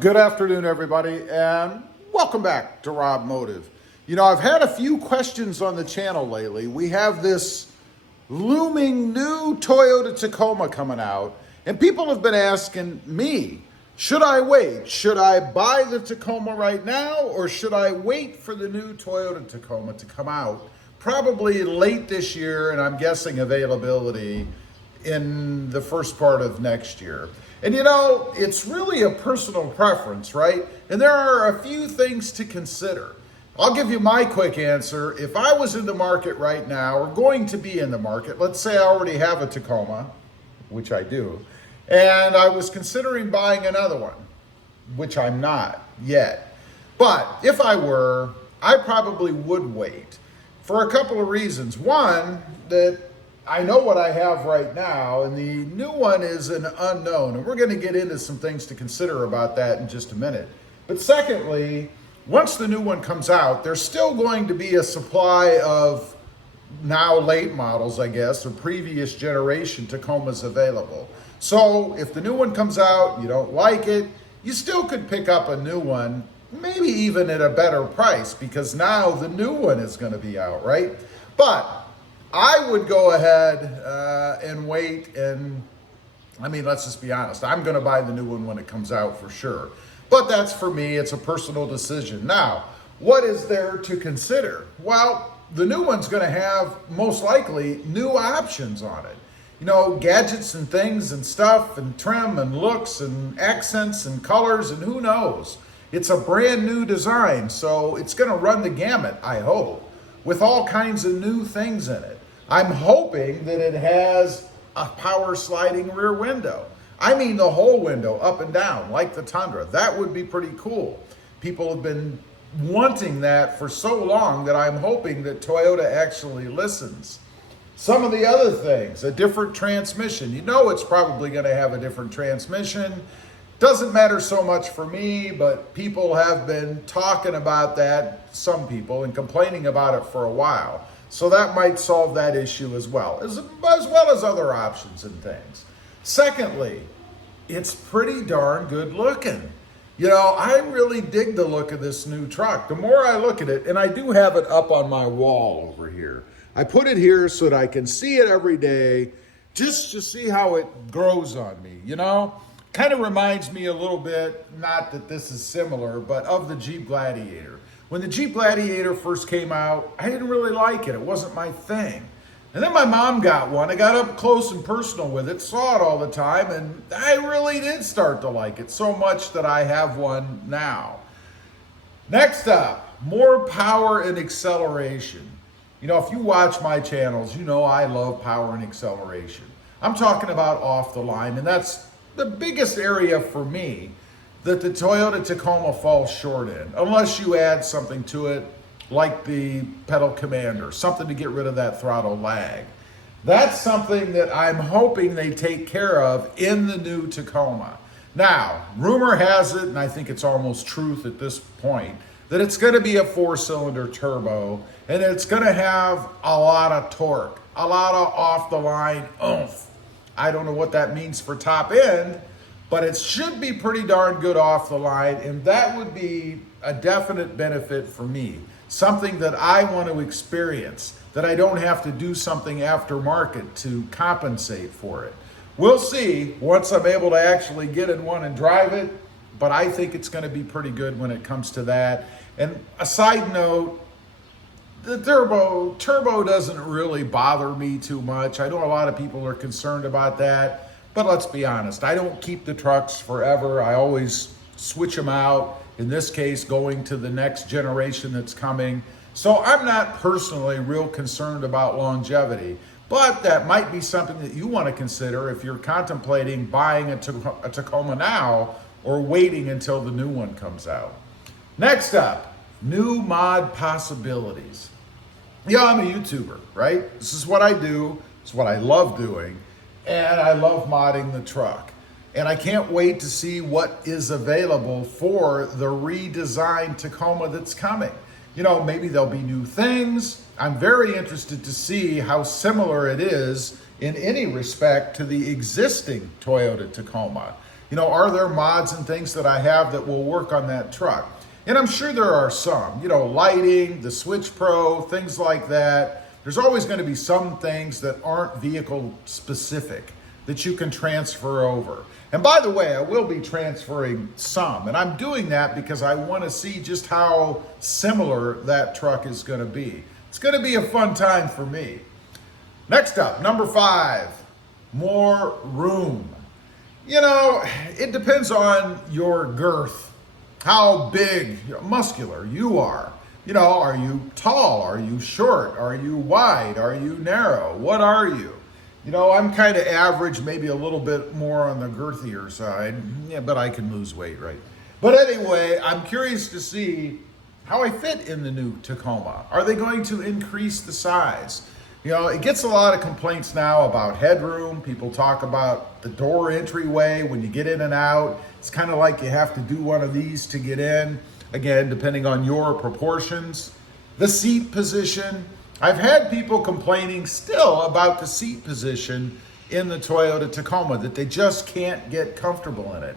Good afternoon, everybody, and welcome back to RobMotive. You know, I've had a few questions on the channel lately. We have this looming new Toyota Tacoma coming out, and people have been asking me, should I wait? Should I buy the Tacoma right now, or should I wait for the new Toyota Tacoma to come out? Probably late this year, and I'm guessing availability in the first part of next year. And you know, it's really a personal preference, right? And there are a few things to consider. I'll give you my quick answer. If I was in the market right now, or going to be in the market, let's say I already have a Tacoma, which I do, and I was considering buying another one, which I'm not yet. But if I were, I probably would wait for a couple of reasons. One, that I know what I have right now, and the new one is an unknown, and we're going to get into some things to consider about that in just a minute. But secondly, once the new one comes out, there's still going to be a supply of now late models, I guess, or previous generation Tacomas available. So if the new one comes out, you don't like it, you still could pick up a new one, maybe even at a better price, because now the new one is going to be out, right? But I would go ahead and wait, and I mean, let's just be honest. I'm going to buy the new one when it comes out for sure. But that's for me. It's a personal decision. Now, what is there to consider? Well, the new one's going to have most likely new options on it. You know, gadgets and things and stuff and trim and looks and accents and colors and who knows. It's a brand new design, so it's going to run the gamut, I hope, with all kinds of new things in it. I'm hoping that it has a power sliding rear window. I mean the whole window up and down, like the Tundra. That would be pretty cool. People have been wanting that for so long that I'm hoping that Toyota actually listens. Some of the other things, a different transmission. You know it's probably going to have a different transmission. Doesn't matter so much for me, but people have been talking about that, some people, and complaining about it for a while. So that might solve that issue as well as other options and things. Secondly, it's pretty darn good looking. You know, I really dig the look of this new truck. The more I look at it, and I do have it up on my wall over here. I put it here so that I can see it every day, just to see how it grows on me, you know? Kind of reminds me a little bit, not that this is similar, but of the Jeep Gladiator. When the Jeep Gladiator first came out, I didn't really like it. It wasn't my thing. And then my mom got one. I got up close and personal with it, saw it all the time, and I really did start to like it so much that I have one now. Next up, more power and acceleration. You know, if you watch my channels, you know I love power and acceleration. I'm talking about off the line, and that's the biggest area for me that the Toyota Tacoma falls short in, unless you add something to it like the pedal commander, something to get rid of that throttle lag. That's something that I'm hoping they take care of in the new Tacoma. Now, rumor has it, and I think it's almost truth at this point, that it's going to be a 4-cylinder turbo, and it's going to have a lot of torque, a lot of off-the-line oomph. I don't know what that means for top end, but it should be pretty darn good off the line, and that would be a definite benefit for me. Something that I want to experience, that I don't have to do something aftermarket to compensate for it. We'll see once I'm able to actually get in one and drive it, but I think it's going to be pretty good when it comes to that. And a side note, the turbo doesn't really bother me too much. I know a lot of people are concerned about that. But let's be honest, I don't keep the trucks forever. I always switch them out, in this case, going to the next generation that's coming. So I'm not personally real concerned about longevity, but that might be something that you want to consider if you're contemplating buying a Tacoma now or waiting until the new one comes out. Next up, new mod possibilities. Yeah, I'm a YouTuber, right? This is what I do. It's what I love doing. And I love modding the truck. And I can't wait to see what is available for the redesigned Tacoma that's coming. You know, maybe there'll be new things. I'm very interested to see how similar it is in any respect to the existing Toyota Tacoma. You know, are there mods and things that I have that will work on that truck? And I'm sure there are some, you know, lighting, the Switch Pro, things like that. There's always going to be some things that aren't vehicle specific that you can transfer over. And by the way, I will be transferring some, and I'm doing that because I want to see just how similar that truck is going to be. It's going to be a fun time for me. Next up, number 5, more room. You know, it depends on your girth, how big, muscular you are. You know, are you tall? Are you short? Are you wide? Are you narrow? What are you? You know, I'm kind of average, maybe a little bit more on the girthier side. Yeah, but I can lose weight, right? But anyway, I'm curious to see how I fit in the new Tacoma. Are they going to increase the size? You know, it gets a lot of complaints now about headroom. People talk about the door entryway when you get in and out. It's kind of like you have to do one of these to get in. Again, depending on your proportions. The seat position. I've had people complaining still about the seat position in the Toyota Tacoma, that they just can't get comfortable in it.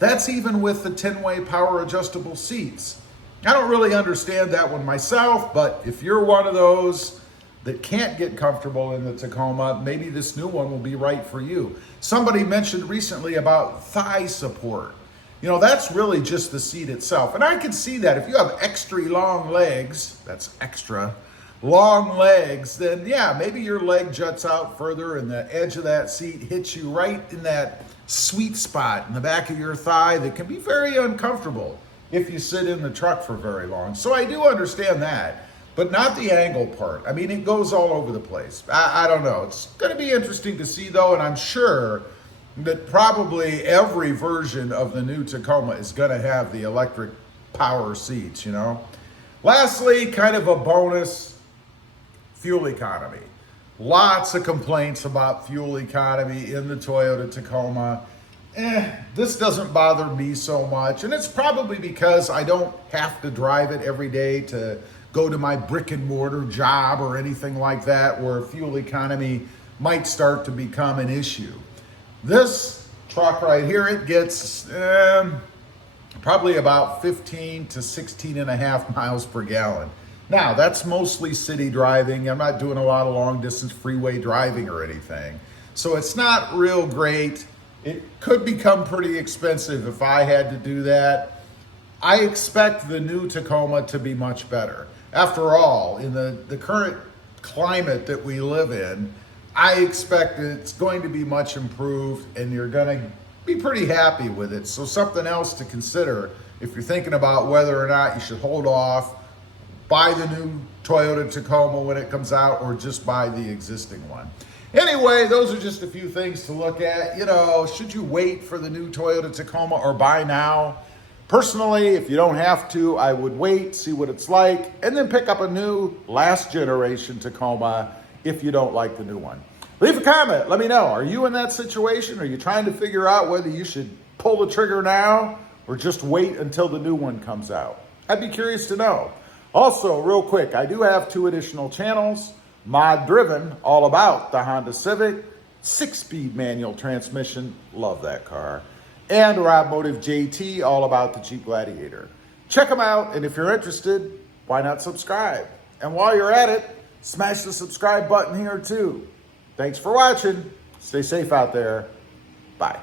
That's even with the 10-way power adjustable seats. I don't really understand that one myself, but if you're one of those that can't get comfortable in the Tacoma, maybe this new one will be right for you. Somebody mentioned recently about thigh support. You know, that's really just the seat itself. And I can see that if you have extra long legs, that's extra long legs, then yeah, maybe your leg juts out further and the edge of that seat hits you right in that sweet spot in the back of your thigh that can be very uncomfortable if you sit in the truck for very long. So I do understand that, but not the angle part. I mean, it goes all over the place. I don't know. It's going to be interesting to see though, and I'm sure that probably every version of the new Tacoma is going to have the electric power seats, you know. Lastly, kind of a bonus, fuel economy. Lots of complaints about fuel economy in the Toyota Tacoma. This doesn't bother me so much, and it's probably because I don't have to drive it every day to go to my brick and mortar job or anything like that where fuel economy might start to become an issue. This truck right here, it gets probably about 15 to 16 and a half miles per gallon. Now, that's mostly city driving. I'm not doing a lot of long distance freeway driving or anything. So it's not real great. It could become pretty expensive if I had to do that. I expect the new Tacoma to be much better. After all, in the current climate that we live in, I expect it's going to be much improved and you're going to be pretty happy with it. So something else to consider if you're thinking about whether or not you should hold off, buy the new Toyota Tacoma when it comes out, or just buy the existing one. Anyway, those are just a few things to look at. You know, should you wait for the new Toyota Tacoma or buy now? Personally, if you don't have to, I would wait, see what it's like, and then pick up a new last generation Tacoma if you don't like the new one. Leave a comment, let me know. Are you in that situation? Are you trying to figure out whether you should pull the trigger now or just wait until the new one comes out? I'd be curious to know. Also, real quick, I do have 2 additional channels. Mod Driven, all about the Honda Civic, 6-speed manual transmission, love that car. And RobMotive JT, all about the Jeep Gladiator. Check them out, and if you're interested, why not subscribe? And while you're at it, smash the subscribe button here too. Thanks for watching. Stay safe out there. Bye.